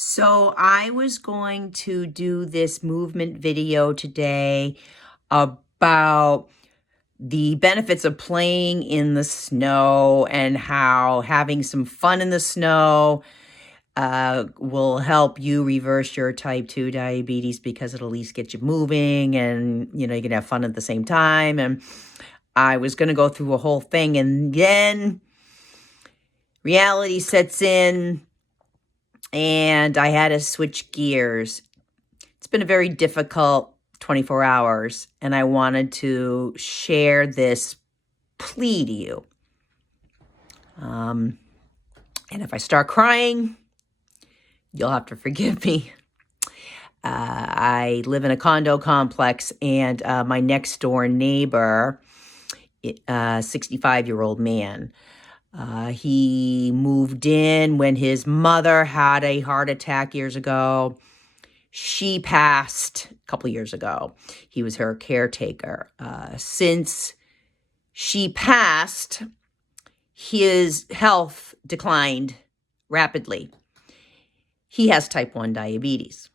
So I was going to do this movement video today about the benefits of playing in the snow and how having some fun in the snow will help you reverse your type 2 diabetes because it'll at least get you moving and, you can have fun at the same time. And I was going to go through a whole thing, and then reality sets in and I had to switch gears. It's been a very difficult 24 hours, and I wanted to share this plea to you. And if I start crying, you'll have to forgive me. I live in a condo complex, and my next door neighbor, 65-year-old man, he moved in when his mother had a heart attack years ago. She passed a couple years ago. He was her caretaker. Since she passed, his health declined rapidly. He has type 1 diabetes.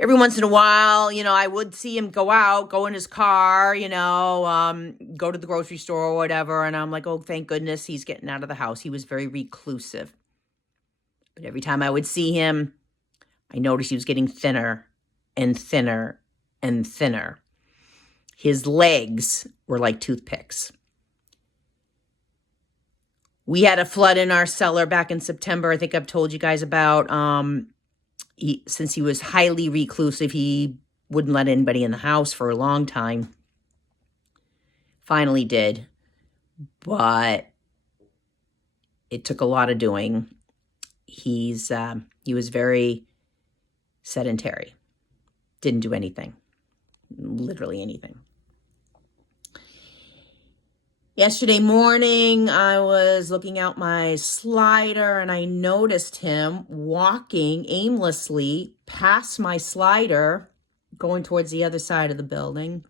Every once in a while, I would see him go in his car, go to the grocery store or whatever. And I'm like, oh, thank goodness he's getting out of the house. He was very reclusive. But every time I would see him, I noticed he was getting thinner and thinner and thinner. His legs were like toothpicks. We had a flood in our cellar back in September. I think I've told you guys about. Since he was highly reclusive, he wouldn't let anybody in the house for a long time. Finally did, but it took a lot of doing. He was very sedentary. Didn't do anything. Literally anything. Yesterday morning, I was looking out my slider and I noticed him walking aimlessly past my slider, going towards the other side of the building.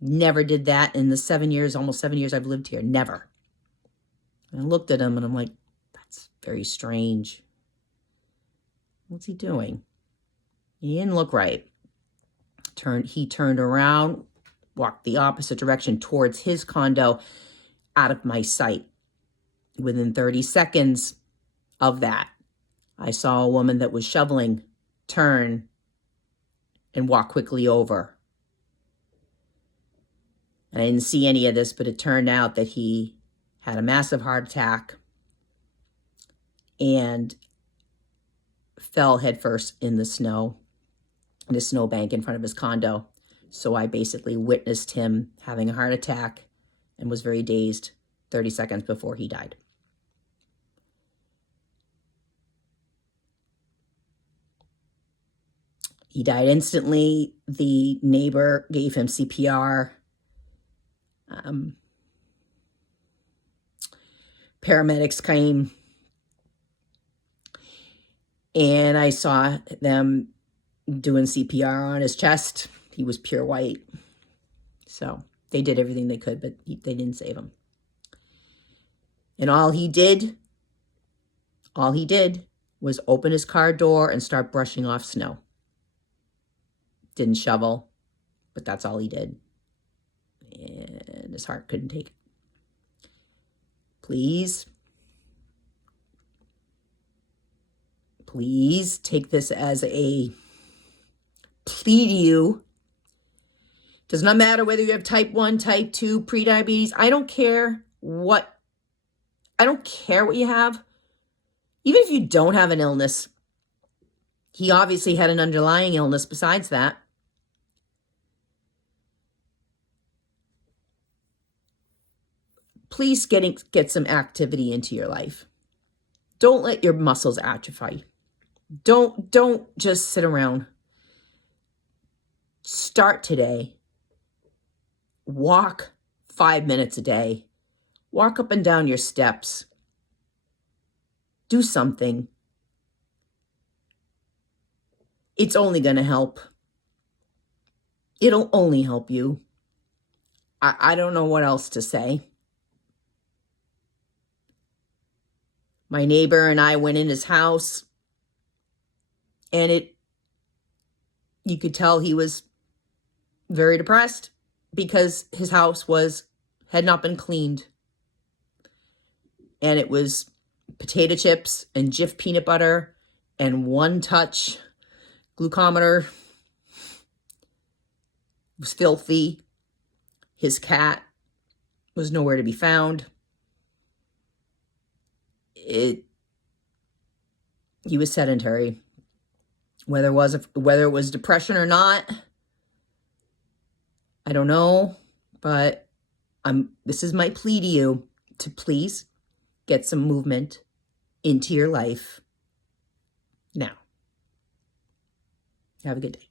Never did that in the almost 7 years I've lived here. Never. And I looked at him and I'm like, that's very strange. What's he doing? He didn't look right. He turned around, walked the opposite direction towards his condo, out of my sight. Within 30 seconds of that, I saw a woman that was shoveling turn and walk quickly over. I didn't see any of this, but it turned out that he had a massive heart attack and fell headfirst in the snowbank in front of his condo. So I basically witnessed him having a heart attack and was very dazed 30 seconds before he died. He died instantly. The neighbor gave him CPR. Paramedics came, and I saw them doing CPR on his chest. He was pure white. So they did everything they could, but they didn't save him. And all he did was open his car door and start brushing off snow. Didn't shovel, but that's all he did. And his heart couldn't take it. Please take this as a plea to you. Does not matter whether you have type 1, type 2, prediabetes. I don't care what you have. Even if you don't have an illness, he obviously had an underlying illness besides that. Please get some activity into your life. Don't let your muscles atrophy. Don't just sit around. Start today. Walk 5 minutes a day. Walk up and down your steps. Do something. It's only going to help. It'll only help you. I don't know what else to say. My neighbor and I went in his house, and you could tell he was very depressed because his house had not been cleaned. And it was potato chips and Jif peanut butter and One Touch glucometer. It was filthy. His cat was nowhere to be found. He was sedentary. Whether it was depression or not, I don't know, but this is my plea to you to please get some movement into your life now. Have a good day.